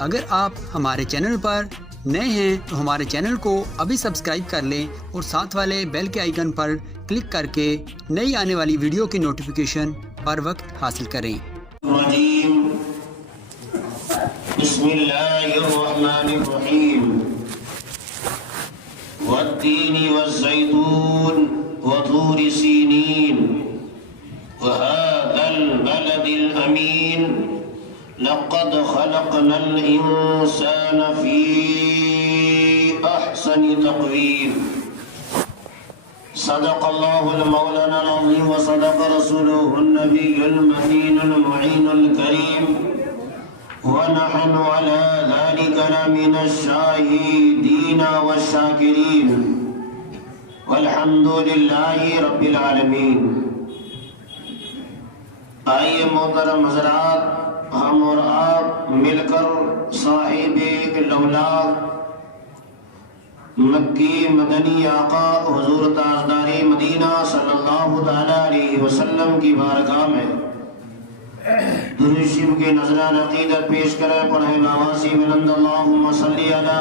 اگر آپ ہمارے چینل پر نئے ہیں تو ہمارے چینل کو ابھی سبسکرائب کر لیں اور ساتھ والے بیل کے آئیکن پر کلک کر کے نئی آنے والی ویڈیو کی نوٹیفیکیشن پر وقت حاصل کریں۔ بسم اللہ الرحمن الرحیم والتین والزیتون وطور سینین وهذا البلد الأمين لقد خلقنا الإنسان في أحسن تقويم صدق الله المولانا العظيم وصدق رسوله النبي المتين المعين الكريم ونحن على ذلك لمن الشاهدين والشاكرين والحمد لله رب العالمين۔ آئیے محترم حضرات، ہم اور آپ مل کر صاحب لولاک مکی مدنی آقا حضور تاجدار مدینہ صلی اللہ تعالی علیہ وسلم کی بارگاہ میں درود شریف کے نذران عقیدت پیش کریں۔ پڑھیں نواسی بلند اللہم صلی علی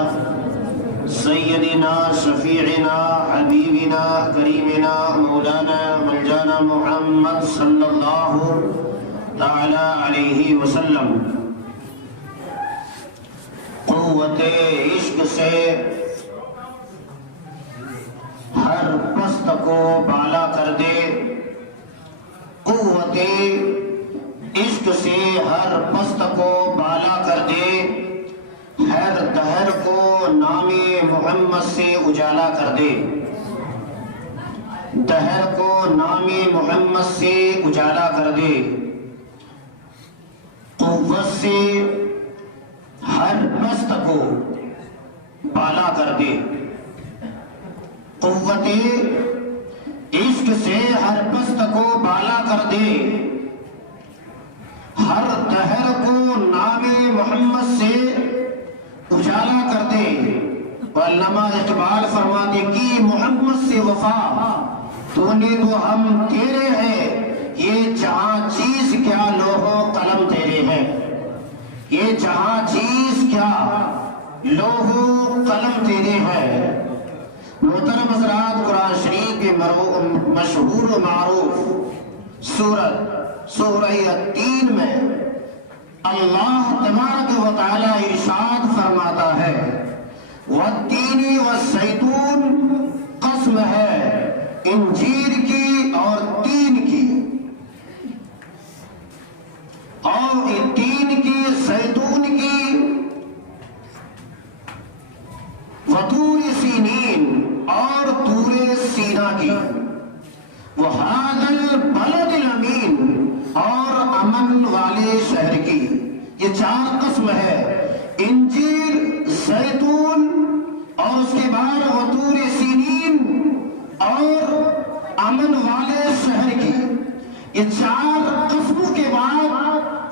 سیدنا شفیعنا حبیبنا کریمنا مولانا ملجانا محمد صلی اللہ تعالی علیہ وسلم۔ قوت عشق سے ہر پست کو بالا کر دے، قوت عشق سے ہر پست کو بالا کر دے، ہر دہر کو نام محمد سے اجالا کر دے، دہر کو نام محمد سے اجالا کر دے، قوت سے ہر پست کو بالا کر دے، قوت عشق سے ہر پست کو بالا کر دے، ہر دہر کو نام محمد سے اجالا کر دے۔ علامہ اقبال فرماتے کی محمد سے وفا تو نے تو ہم تیرے ہیں، یہ جہاں چیز کیا لوح و قلم تیرے ہیں، یہ جہاں چیز کیا لوح و قلم تیرے ہیں۔ محترم حضرات، قرآن شریف کے مشہور و معروف سورہ التین میں اللہ تبارک و تعالی ارشاد فرماتا ہے، والتین والزیتون، قسم ہے انجیر کی اور تین کی، اور تین کی زیتون کی، وطور سینین اور طور سینا کی، وہذا البلد الامین اور امن والے شہر کی۔ یہ چار قسم ہے، انجیر، زیتون اور اس کے بعد وطور سینین اور امن والے شہر کی۔ یہ چار قسموں کے بعد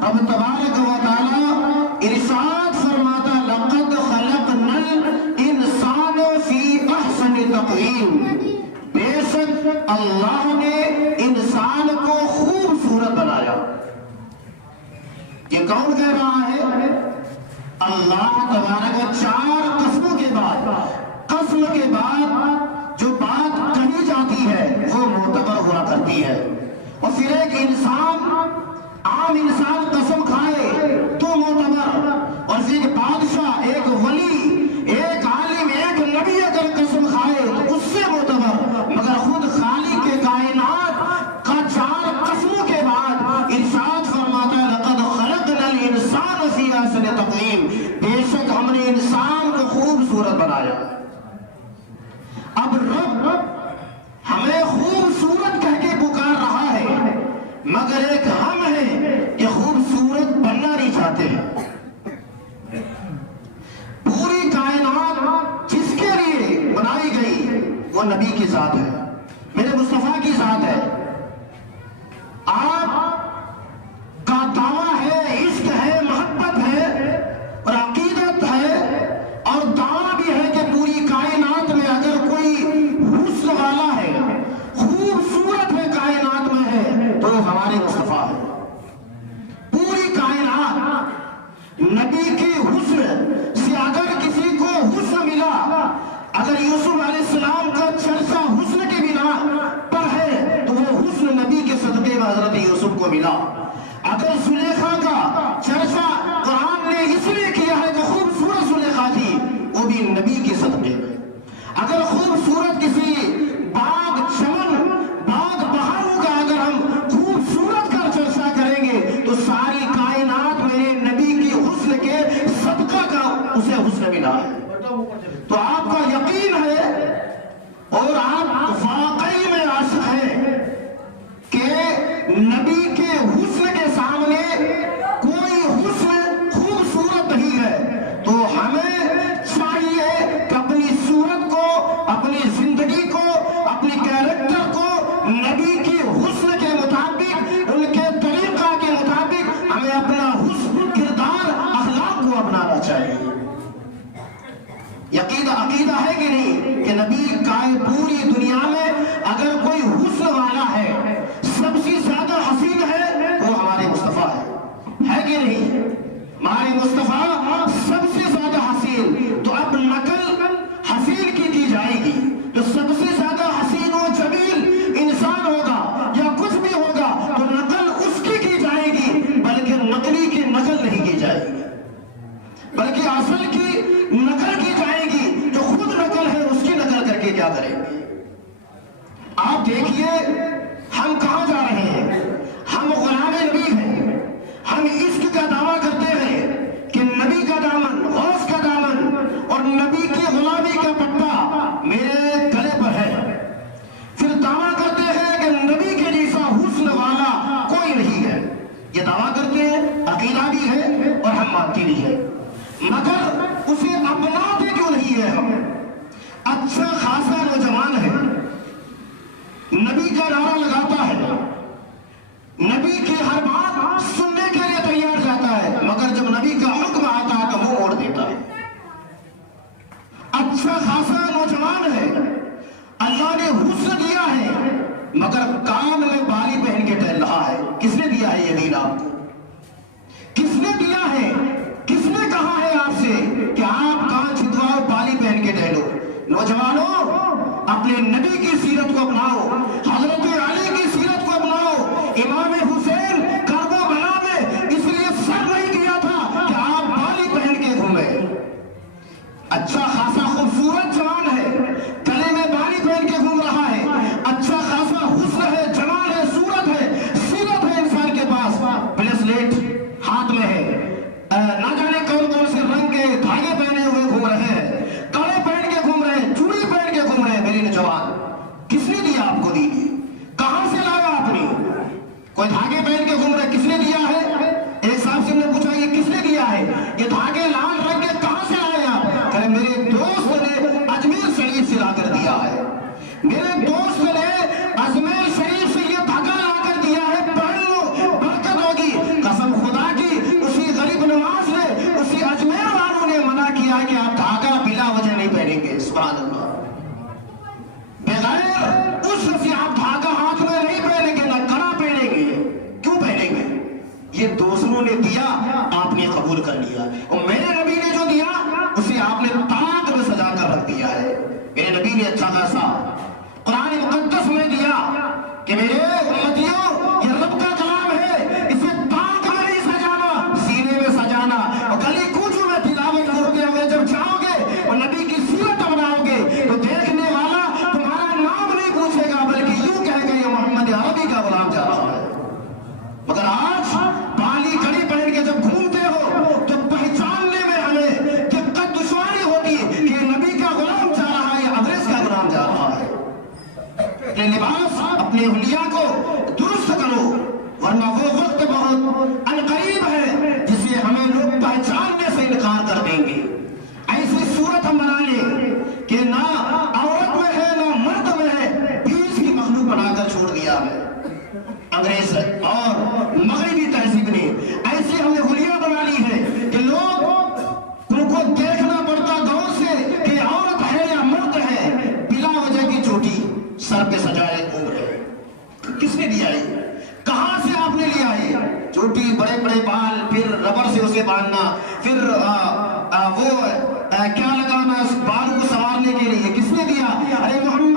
رب تبارک و تعالی ارشاد فرماتا، لقد خلقنا الانسان فی احسن تقویم، بے شک اللہ نے انسان کو خوبصورت بنایا۔ یہ کون کہہ رہا ہے؟ اللہ تبارک و چار قسموں کے بعد، قسم کے بعد جو بات کہی جاتی ہے وہ معتبر ہوا کرتی ہے۔ اور پھر ایک انسان، عام انسان قسم کھائے تو معتبر، اور پھر ایک بادشاہ، ایک ولی، ایک عالم، ایک نبی اگر قسم کھائے تو اس سے معتبر، مگر خود خالق کے کائنات کا چار قسموں کے بعد ارشاد فرماتا ہے، لقد خلقنا الانسان فی احسن تقویم، بے شک ہم نے انسان کو خوبصورت بنایا۔ اب رب ہمیں خوبصورت کہہ کے پکار رہا ہے، مگر ایک ہم ہیں کہ خوبصورت بننا نہیں چاہتے ہیں۔ پوری کائنات جس کے لیے بنائی گئی وہ نبی کی ذات ہے، میرے مصطفیٰ کی ذات ہے۔ آپ کا دعویٰ ہے، عشق ہے، محبت ہے اور عقیدت ہے، اور دعویٰ بھی ہے کہ پوری کائنات میں اگر کوئی حسن والا ہے، خوبصورت ہے، کائنات میں ہے تو ہمارے مصطفیٰ ہے۔ پوری کائنات نبی کے حسن کا چرچا حسن کی بنا پر ہے تو وہ حسن نبی کے صدقے میں حضرت یوسف کو ملا. اگر زلیخا کا چرچا قرآن نے اس لیے کیا ہے کہ خوبصورت زلیخا تھی، وہ بھی نبی کے صدقے میں. اگر خوبصورت کسی باغ چمن باغ بہاروں کا اگر ہم خوبصورت کا چرچا کریں گے تو ساری کائنات میرے نبی کی حسن کے صدقہ کا اسے حسن ملا ہے. تو آپ کا یقین ہے اور آپ واقعی میں عاشق ہیں کہ نبی کے حسن کے سامنے کوئی حسن خوبصورت نہیں ہے. تو ہمیں چاہیے کہ اپنی صورت کو، اپنی زندگی کو، اپنی کیریکٹر کو نبی کی حسن کے مطابق، ان کے طریقہ کے مطابق ہمیں اپنا حسن، کردار، اخلاق کو اپنانا چاہیے. عقیدہ ہے کہ نہیں کہ نبی کا پوری دنیا میں اگر کوئی حسن والا ہے، سب سے زیادہ حسین ہے وہ ہمارے مصطفیٰ ہے کہ نہیں؟ ہمارے مصطفیٰ سب سے زیادہ حسین. تو اب نقل حسین کی جائے گی تو سب سے زیادہ حسین و جمیل انسان ہوگا یا کچھ بھی ہوگا تو نقل اس کی جائے گی، بلکہ نقلی کی نقل نہیں کی جائے گی، بلکہ اصل کی نقل کی جائے گی. جو خود نقل ہے اس کی نقل کر کے کیا کریں گے؟ آپ دیکھیے ہم کہاں جا رہے ہیں. ہم غلام نبی ہیں، ہم عشق کا دعویٰ کرتے ہیں کہ نبی کا دامن، غوث کا دامن اور نبی کی غلامی کا پٹا میرے گلے پر ہے. پھر دعویٰ کرتے ہیں کہ نبی کے جیسا حسن والا کوئی نہیں ہے. یہ دعویٰ کرتے ہیں، عقیدہ بھی ہے اور ہم مانتے بھی ہیں، مگر اسے اپناتے کیوں نہیں ہے؟ ہم اچھا خاصا نوجوان ہے، نبی کا نعرہ لگاتا ہے، نبی کی ہر بات سننے کے لیے تیار جاتا ہے، مگر جب نبی کا حکم آتا ہے تو وہ موڑ دیتا ہے. اچھا خاصا نوجوان ہے، اللہ نے حسن دیا ہے، مگر کان میں بالی پہن کے ٹہل رہا ہے. کس نے دیا ہے یہ دین آپ کو؟ کس نے دیا ہے؟ کس نے کہا ہے آپ سے کہ آپ کان چھدواؤ، بالی پہن کے ٹہلو؟ نوجوانوں، اپنے نبی کی سیرت کو اپناؤ، حضرت علی کی سیرت کو اپناؤ. امام حسین کربلا میں اس لیے سر نہیں کیا تھا کہ آپ بالی پہن کے گھومے. اچھا خاصا خوبصورت جوان ہے، گلے میں بالی پہن کے گھوم رہا ہے، اچھا خاصا حسن ہے، جمال ہے، صورت ہے، سیرت ہے انسان کے پاس، بریسلیٹ ہاتھ میں ہے، نہ جانے کون کون سے رنگ کے دھاگے پہنے ہوئے گھوم رہے ہیں، کڑے پہن کے گھوم رہے ہیں، چوڑی پہن کے گھوم رہے ہیں. میری نوجوان، کس نے دیا آپ کو دین؟ کہاں سے لایا آپ نے؟ کوئی دھاگے پہن کے گھوم رہے، کس نے دیا ہے؟ ایک صاحب سے نے پوچھا یہ کس نے دیا ہے؟ یہ دھاگے لال رنگ کے کہاں سے آئے آپ؟ کہے میرے دوست نے اجمیر شریف سے لا کر دیا ہے، میرے دوست نے اجمیر شریف سے یہ دھاگا لا کر دیا ہے، پہن لو برکت ہوگی. قسم خدا کی اسی غریب نواز نے، اسی اجمیر والوں نے منع کیا کہ آپ دھاگا بلا وجہ نہیں پہنیں گے. سبحان اللہ، بغیر اس سے آپ دھاگا ہاتھ میں نہیں پہنیں گے، نہ کڑا پہنیں گے. کیوں پہنیں گے؟ یہ دوسروں نے دیا، آپ نے قبول کر لیا، اور میرے نبی نے جو دیا اسے آپ نے تاج میں سجا کر رکھ دیا ہے. میرے نبی نے اچھا خاصا قرآن مقدس میں دیا کہ میرے امتیوں یہ رب کا کلام ہے، اسے تاج میں نہیں سجانا، سینے میں سجانا. اور گلی کوچوں میں تلاوت کرتے ہوئے جب جاؤ گے اور نبی کی سیرت اپناؤ گے تو دیکھنے والا تمہارا نام نہیں پوچھے گا، بلکہ یوں کہے گا یہ محمد عربی کا غلام جا رہا ہے. مگر آج بالی کڑی پہن کے جب گھومتے ہو تو پہچاننے میں ہمیں دقت دشواری ہوتی ہے کہ یہ نبی کا غلام جا رہا ہے یا انگریز کا غلام جا رہا ہے. اپنے لباس، اپنے حلیہ کو درست کرو، ورنہ وہ وقت بہت عنقریب ہے جسے ہمیں لوگ پہچاننے سے انکار کر دیں گے. ایسی صورت ہم بنا لیں کہ نہ عورت میں ہے نہ مرد میں ہے، بیچ کی مخلوق بنا کر چھوڑ دیا ہے انگریز اور مغربی تہذیب نے. ایسی ہم نے حلیہ بنا لی ہے کہ لوگ ان کو دیکھنا پڑتا غور سے کہ عورت ہے یا مرد ہے، بلا وجہ کی چوٹی سر پہ سجائے گھوم رہے. کس نے دیا ہے؟ کہاں سے آپ نے لیا ہے؟ چوٹی، بڑے بڑے بال، پھر ربر سے اسے باندھنا، پھر وہ کیا لگانا اس بال کو سنوارنے کے لیے، کس نے دیا؟ ارے محمد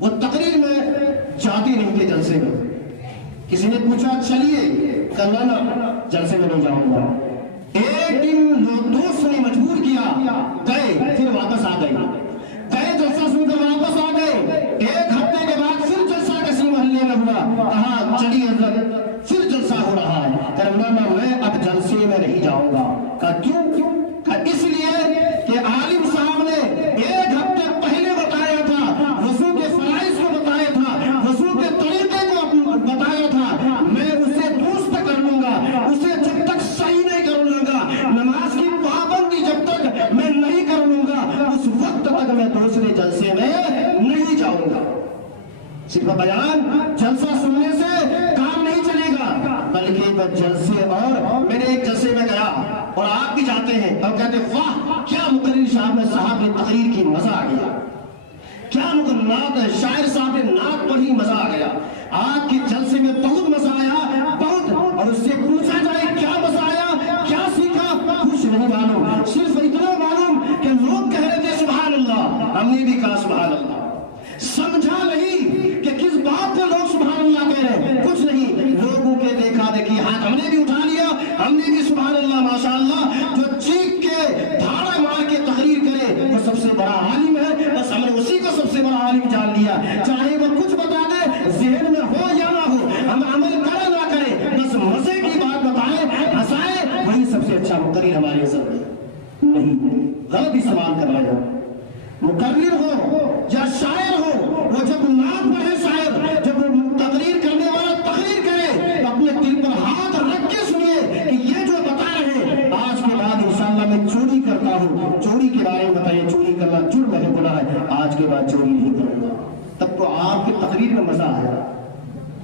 وہ تقریر میں جاتے نہیں تھے جلسے میں. کسی نے پوچھا چلیے, کہا نا جلسے میں نہیں جاؤں گا. ایک دن دوست نے مجبور کیا, گئے, پھر واپس آ گئے. گئے جلسہ سن کر واپس آ گئے. ایک ہفتے کے بعد پھر جلسہ کسی محلے میں ہوا, کہا چلیے حضرت پھر جلسہ ہو رہا ہے. کہا میں اب جلسے میں نہیں جاؤں گا. کہا کیوں؟ کہا اس لیے کہ عالم صاحب نے ایک ہفتے پہلے بتایا تھا, وضو کے فرائض کو بتایا تھا, وضو کے طریقے کو بتایا تھا, میں اسے درست کر لوں گا. اسے جب تک صحیح نہیں کر لوں گا, نماز کی پابندی جب تک میں نہیں کر لوں گا, اس وقت تک میں دوسرے جلسے میں نہیں جاؤں گا. صرف بیان جلسہ سننے سے کام نہیں چلے گا, بلکہ جلسے. اور میں نے ایک جلسے میں گیا, اور آپ بھی جاتے ہیں اور کہتے ہیں واہ کیا مقرر صاحب نے تقریر کی, مزہ آ گیا. کیا نعت شاعر صاحب نے نعت پڑھی, مزہ آ گیا. آج کے جلسے میں بہت مزہ آیا, بہت. اور اس سے پوچھا جائے کیا مزہ آیا, کیا سیکھا, کچھ نہیں معلوم. صرف اتنا معلوم کہ لوگ کہہ رہے تھے سبحان اللہ, ہم نے بھی کہا سبحان اللہ. سمجھا نہیں کہ کس بات پہ لوگ سبحان اللہ کہہ رہے ہیں, کچھ نہیں. لوگوں کے دیکھا دیکھی ہاتھ ہم نے بھی اٹھا لیا, ہم نے بھی سبحان اللہ ماشاءاللہ. جو چیخ کے دھاڑا مار کے تقریر کرے وہ سب سے بڑا عالم ہے, بس ہم نے اسی کو سب سے بڑا عالم جان لیا. چاہے وہ کچھ بتا دے, ذہن میں ہو یا نہ ہو, ہم عمل کرے نہ کرے, بس مزے کی بات بتائے, ہنسائے, وہی سب سے اچھا مقرر ہماری نظر میں. نہیں, غلط استعمال کر رہے ہو. مقرر ہو یا شاعر ہو, وہ جب نعت پڑھے شاعر, جب تقریر کرنے والا تقریر کرے, اپنے دل پر ہاتھ رکھ کے سنیے کہ یہ جو بتا رہے ہیں, آج کے بعد انشاءاللہ میں چوری کرتا ہوں, چوری کے بارے میں بتائیے, چوری کرنا جرم ہے, گناہ ہے, آج کے بعد چوری نہیں کروں گا. تب تو آپ کی تقریر میں مزہ آیا,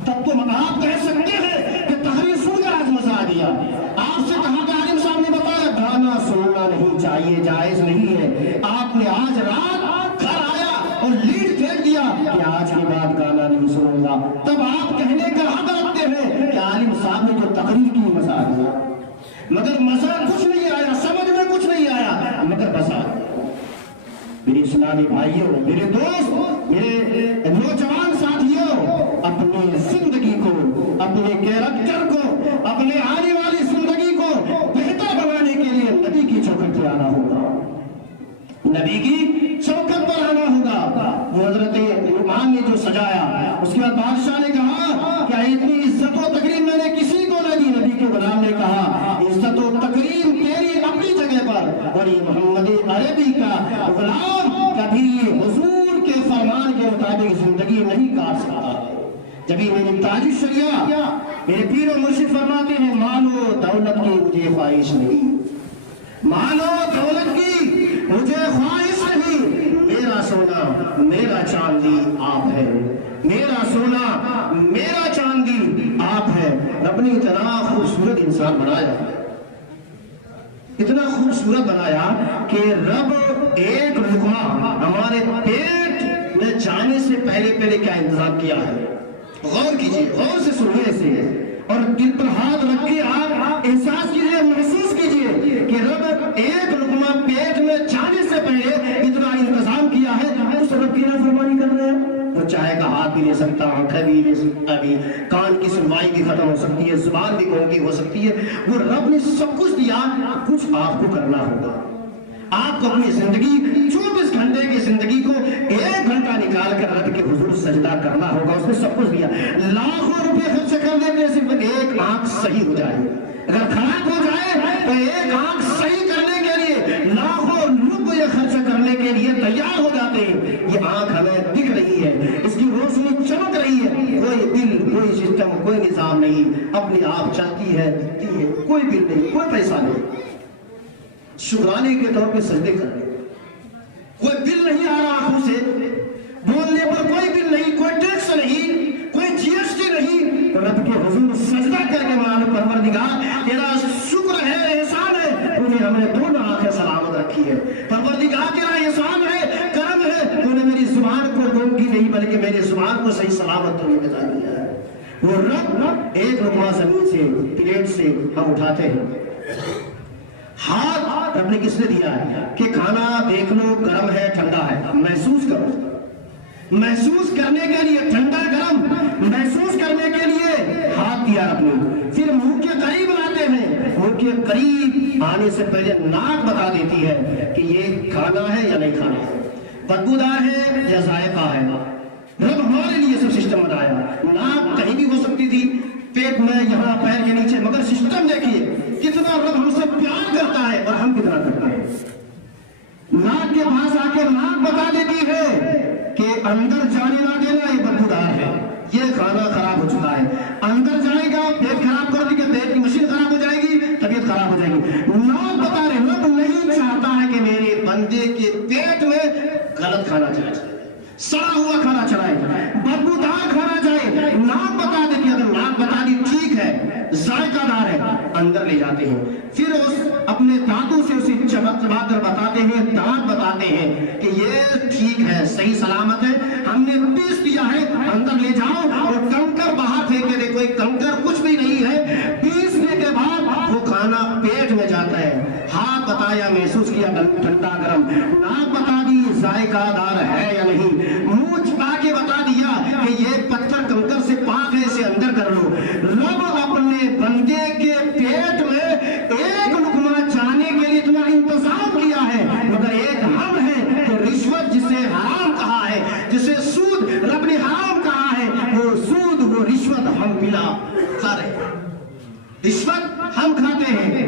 تب تو آپ کہہ سکتے ہیں کہ تقریر سن کر آج مزہ آ گیا. آپ سے کہا کہ عالم صاحب نے بتایا گانا سننا نہیں چاہیے, جائز نہیں ہے. آپ نے آج رات گھر آیا اور لیڈ پھینک دیا کہ آج کے بعد گانا نہیں سنوں گا. تب آپ کہنے کا حق رکھتے ہیں کہ عالم صاحب نے جو تقریر کی مزہ آ گیا, مگر مزہ کچھ نہیں آیا, سمجھ میں کچھ نہیں آیا, مگر مزہ. میری اسلامی بھائیوں, میرے دوست, میرے نوجوان ساتھیوں, اپنی زندگی کو, اپنے کیریکٹر کو, اپنے آنے والی زندگی کو بہتر بنانے کے لیے نبی کی چوکھٹ پہ آنا ہوگا, نبی کی چوکھٹ پر آنا ہوگا. وہ حضرت عثمان نے جو سجایا, اس کے بعد بادشاہ نے کہا کہ اتنی عزت و تقریم میں نے کسی کو نہ دی. نبی کے غلام نے کہا عزت و تقریم تیری اپنی جگہ پر, اور یہ محمد عربی کا غلام کبھی حضور کے فرمان کے مطابق زندگی نہیں کاٹ سکتا. جبھی میری تاج الشریعہ میرے پیر و مرشد فرماتے ہیں, مالو دولت کی مجھے خواہش نہیں, مالو دولت کی مجھے خواہش نہیں, میرا سونا میرا چاندی آپ ہے, میرا سونا میرا چاندی آپ ہے. رب نے اتنا خوبصورت انسان بنایا, اتنا خوبصورت بنایا کہ رب ایک لقمہ ہمارے پیٹ میں جانے سے پہلے کیا انتظام کیا ہے. غور کیجئے, غور سے سنیے سے, اور دل پر ہاتھ رکھ کے آپ احساس کیجئے, محسوس کیجئے کہ رب ایک لقمہ پیٹ میں جانے سے پہلے اتنا انتظام کیا ہے. اس رب کی نافرمانی کر رہے ہیں. وہ چاہے گا ہاتھ بھی لے سکتا, آنکھیں بھی لے سکتا, بھی کان کی سنوائی بھی ختم ہو سکتی ہے, زبان بھی گونگی ہو سکتی ہے. وہ رب نے سب کچھ دیا, کچھ آپ کو کرنا ہوگا. آپ کو اپنی زندگی 24 گھنٹے کی زندگی کو 1 گھنٹہ نکال کر رب کے حضور سجدہ کرنا ہوگا. اس نے سب کچھ دیا. لاکھوں روپے خرچ کر دیتے, صرف ایک آنکھ صحیح ہو جائے, اگر خراب ہو جائے تو ایک آنکھ صحیح کرنے کے لیے لاکھوں روپے خرچ کرنے کے لیے تیار ہو جاتے ہیں. یہ آنکھ ہمیں دکھ رہی ہے, اس کی روشنی چمک رہی ہے, کوئی بل, کوئی سسٹم, کوئی نظام نہیں, اپنے آپ چلتی ہے, دکھتی ہے, کوئی بل نہیں, کوئی پیسہ نہیں. شکرانے کے طور پہ سجدے کر رہے, کوئی بل نہیں آ رہا آنکھوں سے, بولنے پر کوئی بل نہیں, کوئی ٹیکس نہیں, کوئی جی ایس ٹی نہیں. تو رب کے حضور سجدہ کر کے مانا پروردگار تیرا شکر ہے, احسان ہے, تو نے ہمیں دونوں آنکھیں سلامت رکھی ہے. پروردگار تیرا احسان ہے, کرم ہے, تو نے میری زبان کو گونگی نہیں بلکہ میری زبان کو صحیح سلامت تو نے بتا دیا ہے. وہ رب ایک لقمہ زمین سے, پلیٹ سے ہم اٹھاتے ہیں, ہاتھ رب نے کس نے دیا ہے کہ کھانا دیکھ لو, گرم ہے, ٹھنڈا ہے, محسوس کرو. محسوس کرنے کے لیے ٹھنڈا گرم محسوس کرنے کے لیے ہاتھ دیا اپنے، پھر منہ کے قریب لاتے ہیں، منہ کے قریب آنے سے پہلے ناک بتا دیتی ہے کہ یہ کھانا ہے یا نہیں کھانا ہے، بدبودار ہے یا ذائقہ ہے۔ رب ہمارے لیے سب سسٹم بنایا، ناک کہیں بھی ہو سکتی تھی، پیٹ میں، یہاں پیر کے نیچے، مگر سسٹم دیکھیے کتنا رب ہم سے پیار کرتا ہے اور ہم کتنا کرتے ہیں۔ ناک کے پاس آ کے ناک بتا دیتی ہے کہ اندر جانے نہ دینا، یہ بدبودار ہے، یہ کھانا خراب ہو چکا ہے، اندر جائے گا پیٹ خراب کر دے گا، پیٹ کی مشین خراب ہو جائے گی، طبیعت خراب ہو جائے گی۔ ناک بتا رہے رب نہیں چاہتا ہے کہ میرے بندے کے پیٹ میں غلط کھانا چلا جائے، سڑا ہوا کھانا چلائے، بدبودار کھانا جائے۔ ناک بتا دے کہ اگر ناک بتا دی ٹھیک ہے، ذائقہ دار ہے، اندر لے جاتے ہیں، پھر اس اپنے دانتوں سے اسے چبا چبا کر بتاتے ہیں، دانت بتاتے ہیں کہ یہ ٹھیک ہے، صحیح سلامت ہے، ہم نے پیس دیا ہے، اندر لے جاؤ اور کنکر باہر پھینک دے، کوئی کنکر کچھ بھی نہیں ہے۔ پیسنے کے بعد وہ کھانا پیٹ میں جاتا ہے، ہاتھ بتایا محسوس کیا ٹھنڈا گرم، ناک بتا دی ذائقہ دار ہے یا نہیں، منہ چھپا کے بتا دیا کہ یہ پتھر کنکر سے پاک ہے، اسے اندر کر لو۔ رب اپنے بندے کے پیٹ میں ایک لقمہ جانے کے لیے اتنا انتظام کیا ہے، مگر ایک ہم ہے کہ رشوت جسے حرام کہا ہے، جسے سود رب نے حرام کہا ہے، وہ سود وہ رشوت ہم ملا کھا رہے ہیں، رشوت ہم کھاتے ہیں،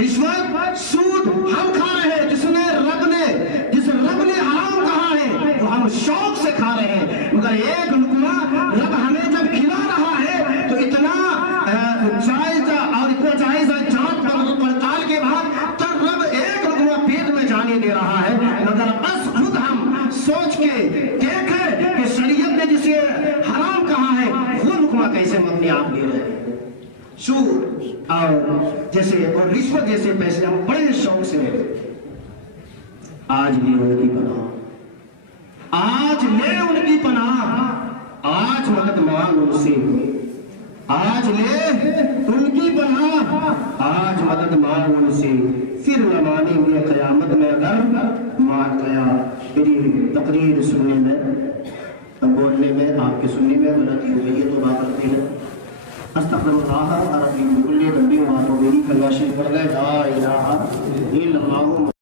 رشوت سود ہم کھا رہے ہیں، جس رب نے حرام کہا ہے وہ ہم شوق سے کھا رہے ہیں، مگر ایک لقمہ رب ہمیں جب کھلا رہا ہے تو اتنا جائزہ اور اتنا جائزہ جانچ پڑتال کے بعد تب رب ایک لقمہ پیٹ میں جانے دے رہا ہے، مگر بس خود ہم سوچ کے دیکھیں کہ شریعت نے جسے حرام کہا ہے وہ لقمہ کیسے ہم اپنے آپ لے رہے ہیں۔ سود اور جیسے اور رشوت جیسے پیسے ہم بڑے شوق سے لیتے ہیں۔ آج لے ان کی پناہ، آج لے ان کی پناہ، آج مدد مانگ ان سے، آج لے ان کی پناہ، آج مدد مانگ ان سے، پھر نہ مانے ہوئے قیامت میں اگر مار گیا۔ میری تقریر سننے میں، بولنے میں، آپ کے سننے میں غلطی ہو گئی ہے تو بات کرتے ہیں۔ استغفر اللہ ربی کل ذنب و اتوب الیہ، کلمہ شریف پڑھ لیں، لا الہ الا اللہ۔